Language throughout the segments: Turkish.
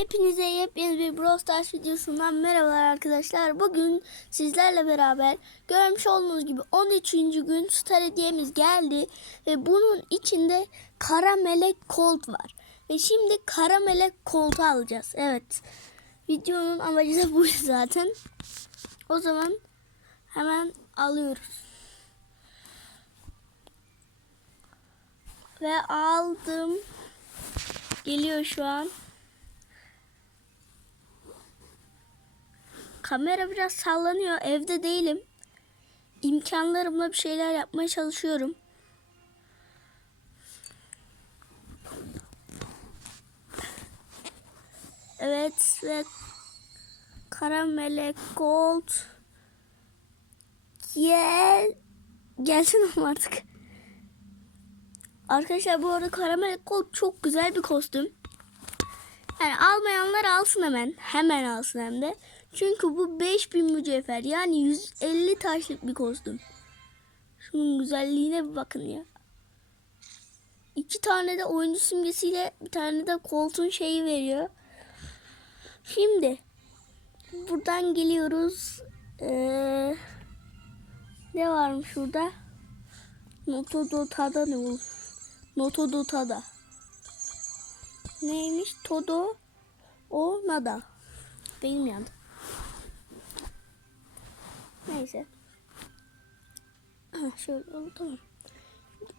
Hepinize yepyeni bir Brawl Stars videosundan merhabalar arkadaşlar. Bugün sizlerle beraber görmüş olduğunuz gibi 13. gün Star hediyemiz geldi. Ve bunun içinde Kara Melek Colt var. Ve şimdi Kara Melek Colt'u alacağız. Evet. Videonun amacı da bu zaten. O zaman hemen alıyoruz. Ve aldım. Geliyor şu an. Kamera biraz sallanıyor. Evde değilim. İmkanlarımla bir şeyler yapmaya çalışıyorum. Evet ve Kara Melek Gold gel gelsin ama artık. Arkadaşlar bu arada Kara Melek Gold çok güzel bir kostüm. Yani almayanlar alsın hemen. Hemen alsın hem de. Çünkü bu 5000 mücevher. Yani 150 taşlık bir kostüm. Şunun güzelliğine bir bakın ya. İki tane de oyuncu simgesiyle bir tane de koltuğun şeyi veriyor. Şimdi buradan geliyoruz. Ee, ne varmış şurada? Notodota'da ne olur? Notodota'da. Neymiş? Todo o nada. Yandı. Neyse. Şöyle oldu tamam.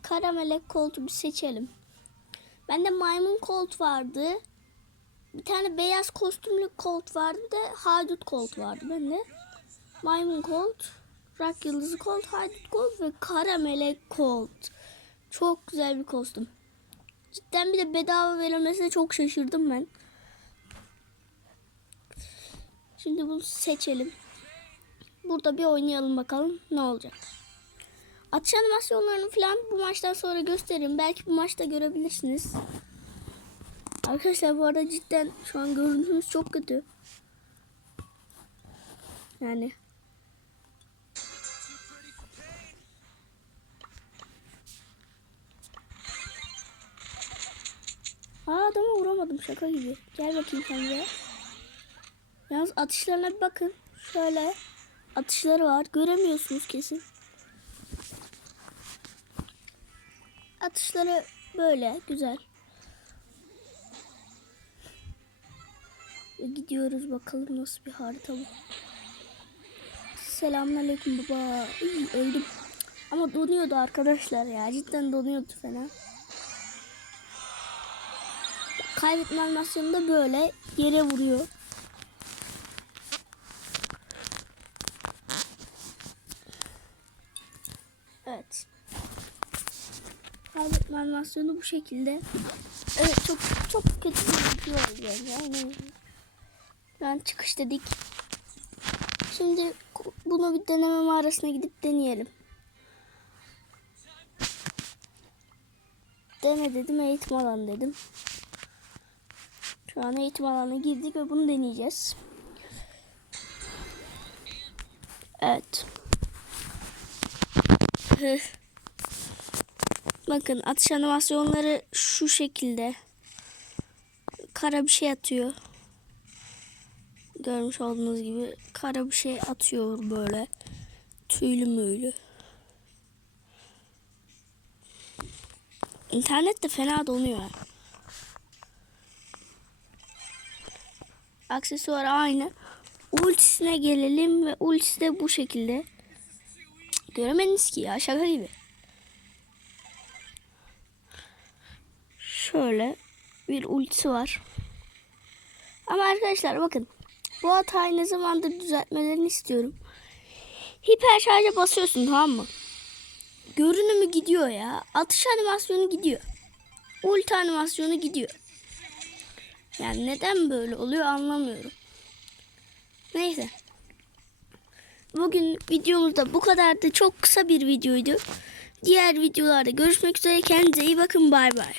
Kara melek koltuğu bir seçelim. Bende maymun kolt vardı. Bir tane beyaz kostümlü kolt vardı da haydut kolt vardı bende. Maymun kolt, rak yıldızı kolt, haydut kolt ve kara melek kolt. Çok güzel bir kostüm. Cidden bir de bedava verilmesine çok şaşırdım ben. Şimdi bunu seçelim. Burada bir oynayalım bakalım ne olacak. Atış animasyonlarını falan bu maçtan sonra gösteririm. Belki bu maçta görebilirsiniz. Arkadaşlar bu arada cidden şu an görüntümüz çok kötü. Yani vuramadım şaka gibi. Gel bakayım sen de. Yalnız atışlarına bir bakın. Şöyle atışları var. Göremiyorsunuz kesin. Atışları böyle güzel. Gidiyoruz bakalım nasıl bir harita bu. Selamünaleyküm baba. İyi, öldüm. Ama donuyordu arkadaşlar ya. Cidden donuyordu fena. Kaybetme animasyonunda böyle yere vuruyor. Evet. Kaybetme animasyonu bu şekilde. Evet çok çok kötü bir video oldu yani. Ben çıkış dedik. Şimdi bunu bir deneme mağarasına gidip deneyelim. Dene dedim eğitim alan dedim. Şu an eğitim alanına girdik ve bunu deneyeceğiz. Evet. Bakın atış animasyonları şu şekilde. Kara bir şey atıyor. Görmüş olduğunuz gibi kara bir şey atıyor böyle. Tüylü müylü. İnternet de fena donuyor. Aksesuar aynı. Ultisine gelelim ve ultisi de bu şekilde. Göremediniz ki ya şaka gibi. Şöyle bir ultisi var. Ama arkadaşlar bakın. Bu hatayı ne zamandır düzeltmelerini istiyorum. Hiper şarja basıyorsun tamam mı? Görünümü gidiyor ya. Atış animasyonu gidiyor. Ulti animasyonu gidiyor. Yani neden böyle oluyor anlamıyorum. Neyse. Bugün videomuzda bu kadardı. Çok kısa bir videoydu. Diğer videolarda görüşmek üzere. Kendinize iyi bakın. Bay bay.